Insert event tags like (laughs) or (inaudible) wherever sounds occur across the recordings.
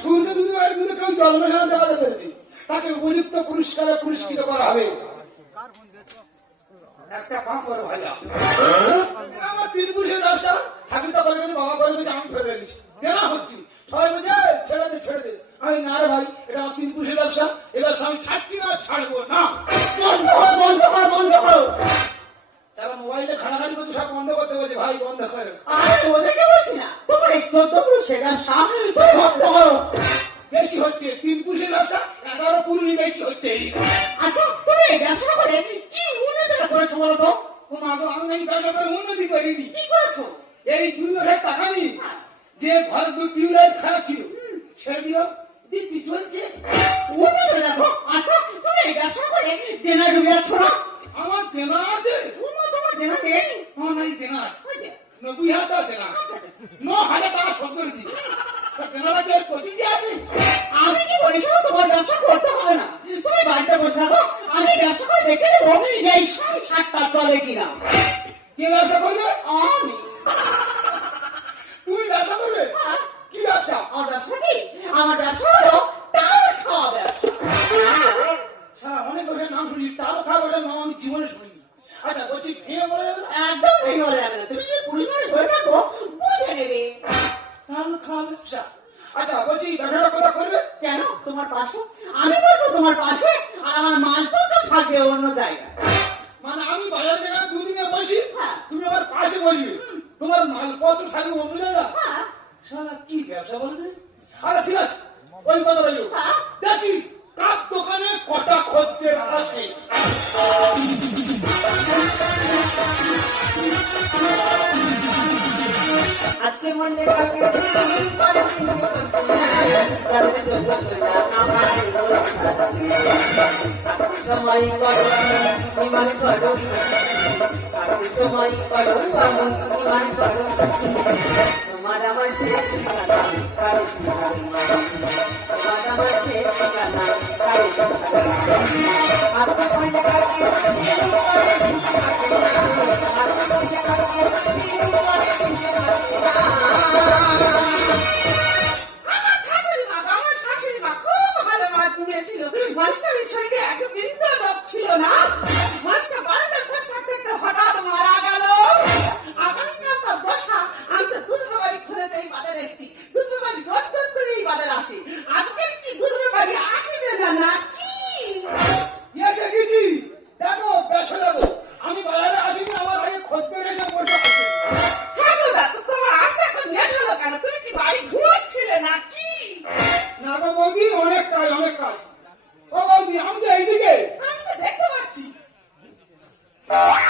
সূর্য দুধ দুধে কেউ জন্মসাধারণ দেওয়া যাবে তাকে উপযুক্ত পুরস্কারে পুরস্কৃত করা হবে। Hey, unay tingas. Naguya ta তোমার পাশে? আমি বসবো তোমার পাশে? সময় করো ইমান করো সময় করো ইমান করো তোমার আমার শেষ ঠিকানা কারও তোমার আমার শেষ ঠিকানা কারও আজকে কইলে কাকে আজকে কইলে কাকে মানুষটার শরীরে এক বিন্দু রোগ ছিল না। you (laughs)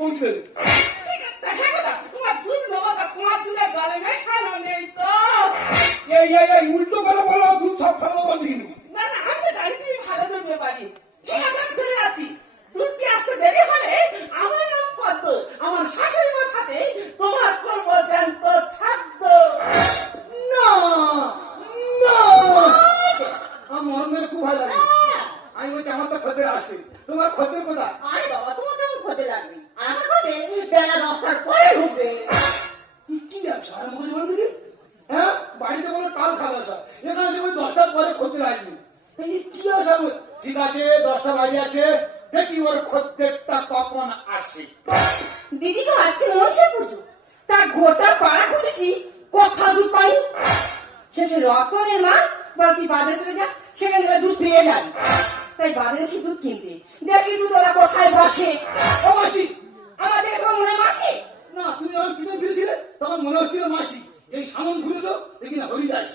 muito. সারা মুখে জীবন দেখি হ্যাঁ? বাড়িতে কোনো টাল খাওয়া সব এখানে সে দশটার পরে ক্ষতি লাগবে। এই কি আছে ঠিক আছে দশটা বাড়ি আছে। দেখি ওর খদ্দেরটা কখন আসে। দিদি তো আজকে মনসে পড়তো তা গোটা পাড়া খুঁজেছি কথা দু পাই? শেষে রতনের মা বল তুই বাজারে যা সেখানে গেলে দুধ পেয়ে যান তাই বাজারে সে দুধ কিনতে। দেখি দুধ ওরা কোথায় বসে। ও মাসি! আমাদের মনে মাসি? না তুমি আমার পিছনে ফিরে তখন মনে হচ্ছিল মাসি এই সামন ঘুরে তো দেখি না হরিদাস।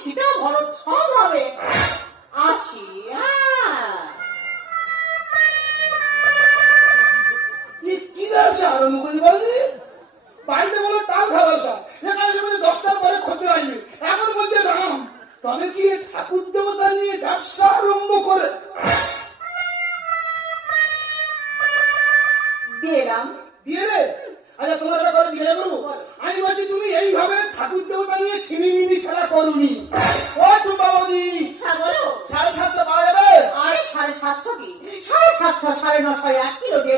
সেটা ভরত সব হবে। আসি হ্যাঁ। কি ব্যবসা আরম্ভ করি বলছি? বাড়িতে বলো টাল খা ব্যবসা। এখানে সে বলে দশটার পরে ক্ষতি আসবে এখন বলছে রাম, তবে কি ঠাকুর দেবতা নিয়ে ব্যবসা আরম্ভ করে saben, no soy áspero, que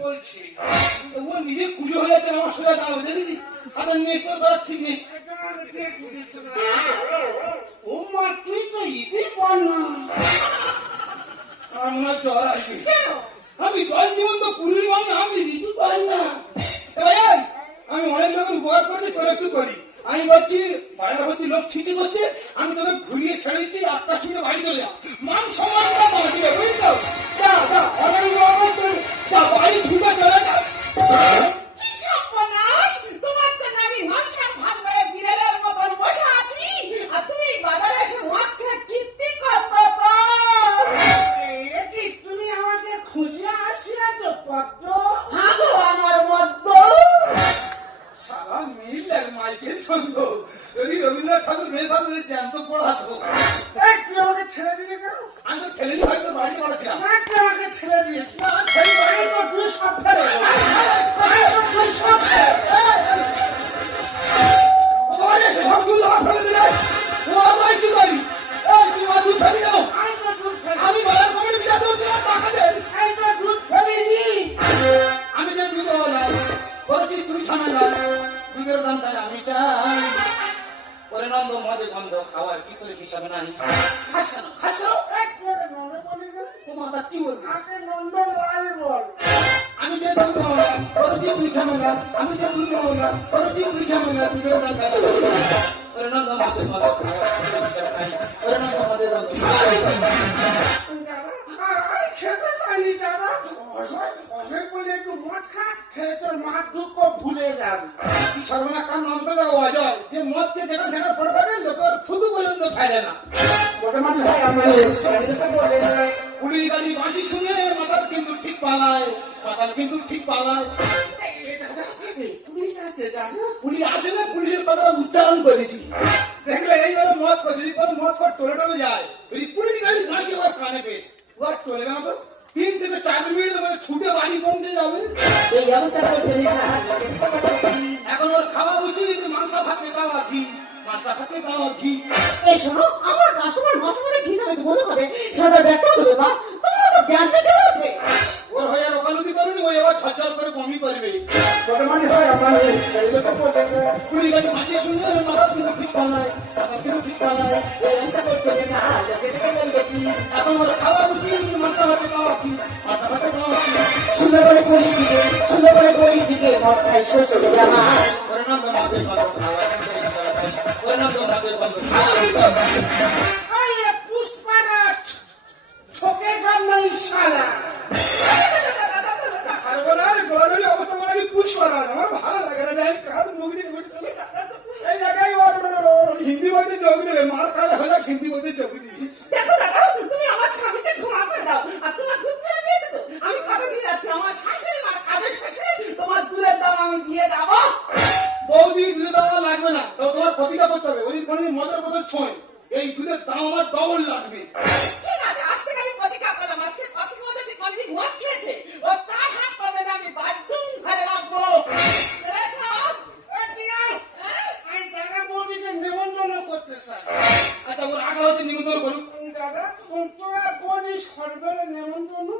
বলছি। ও নিজে পুজো হয়ে যাচ্ছে আমার সোজা দাঁড়াবে দেখেছি? আর নেই তোর কথা ঠিক নেই। দাঁড়া দেখি তোরা ও মা তুই তো ইতি পার না আমার জ্বর আসবে আমি দশ জীবন তো মানে আমি ঋতু পাই না। আমি অনেক লোকের উপকার করছি তোর একটু করি। আমি বলছি ভর্তি লোক ছিচি করছে, আমি তোকে ঘুরিয়ে ছেড়ে দিচ্ছি আটটা ছুটে বাড়ি চলে যা মান সম্মানটা বাঁচবে বুঝলি তো? বাড়ি ছুটে চলে যা। সর্বনা উচ্চারণ করেছি দেখলে এইবারে মদ কর যদি কোনো মদ কর টোলে টোলে যায় ওই পুলিশ গাড়ি বাঁশি আবার কানে পেয়েছে ওর টোলে তিন থেকে চার মিনিটের ছুটে বাড়ি পৌঁছে যাবে মাংস ভাতে ঘি এই শোনো আমার কাস্টমার মশলা ঘি নামে বলে হবে সাদা ব্যাগটা হবে বা তোমার ব্যাগটা আছে ওর হয়ে আর ওকালতি করেনি ওই আবার ঝরঝর করে বমি করবে। মোটামুটি হয় আমার পুলিশ গাড়ি বাঁশি শুনে মাথা কিন্তু ঠিক পালায় মাথা কিন্তু ঠিক পালায় এই অবস্থা করতে এখন ওর খাওয়া ভাতে ঘি ভাতে ঘি সুন্দর করে করি দিকে সুন্দর করে করি দিকে মদ খাই শ্বশুর আমার। ওর নাম তোমাদের বন্ধ খাওয়া ওর না তো তোমার প্রতিজ্ঞা করতে হবে। ওই কোনদিন মজার বদল ছোঁয়। এই দুধের দাম আমার ডবল লাগবে। ঠিক আছে আজ থেকে আমি প্রতিজ্ঞা করলাম। আজকে প্রতিজ্ঞা যদি কোনদিন মদ খেয়েছে। ও তার হাত পাবে না আমি বাথরুম ঘরে রাখব। রে সব, এ টিয়া, আমি দাদা বৌদিকে নেমন্তন্ন করতে চাই। আচ্ছা ওর আশা নিমন্ত্রণ করুক দাদা তোরা বৌদি সরকারে নেমন্তন্ন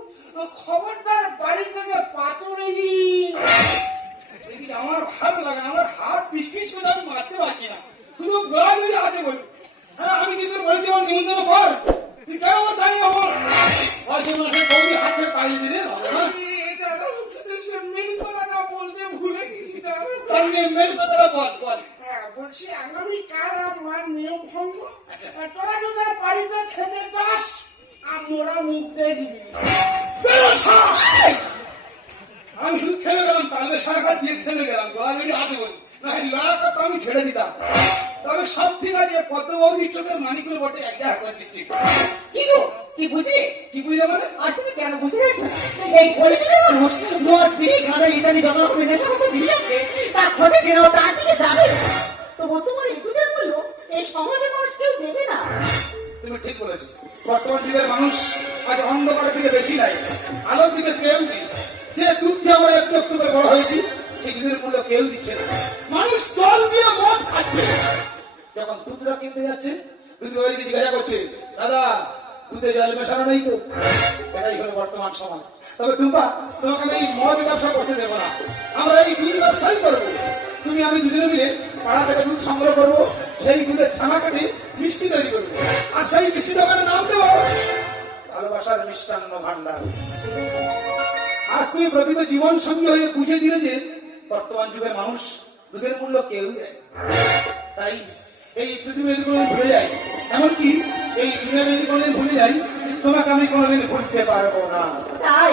খবরদার বাড়ি থেকে পাতুরিনি দেখি আমার ভালো লাগে আমার হাত পিস করে আমি মারতে পারছি না শুধু গলা ধরে হাতে বলি হ্যাঁ আমি কি তোর বলছি আমার নিমন্ত্রণ কর তুই কেন আমার দাঁড়িয়ে আমার বলছি মাসে বৌদি হাত পালিয়ে দিলে ভগবান বলছি আগামী আমার নিয়ম ভঙ্গ তোরা যদি বাড়িতে খেতে যাস আমরা মুখ দেখবি আমি শুধু থেমে গেলাম তাহলে শাখা দিয়ে থেমে গেলাম গলাগলি হাতে বলি। না লাখটা আমি ছেড়ে দিতাম। তবে সব ঠিক আছে পদ্মবাবুদি চোখের মানিকুল বটে এক জায়গা করে দিচ্ছি। কি গো? কি বুঝলি? কি বুঝলে মানে? আর তুমি কেন বুঝে গেছো এই এই কলেজের হোস্টেল মদ বিড়ি গাঁজা ইত্যাদি যত রকমের নেশা দিয়ে যাচ্ছে তার ক্ষতি দিলেও তার দিকে যাবে। ব্যবসা না। আমরা এই দুধ ব্যবসাই করব। তুমি আমি দুজনে মিলে পাড়া থেকে দুধ সংগ্রহ করব, সেই দুধের ছানা কেটে মিষ্টি তৈরি করব। আর সেই মিষ্টি দোকানের নাম দেবো ভালোবাসার মিষ্টান্ন ভান্ডার। আজ তুমি প্রকৃত জীবন সঙ্গী হয়ে বুঝে দিলে যে বর্তমান যুগের মানুষ দুধের মূল্য কেউ দেয়। তাই এই পৃথিবী যদি কোনোদিন ভুলে যাই, এমনকি এই দুনিয়া যদি কোনোদিন ভুলে যাই, তোমাকে আমি কোনোদিন ভুলতে পারব না। তাই?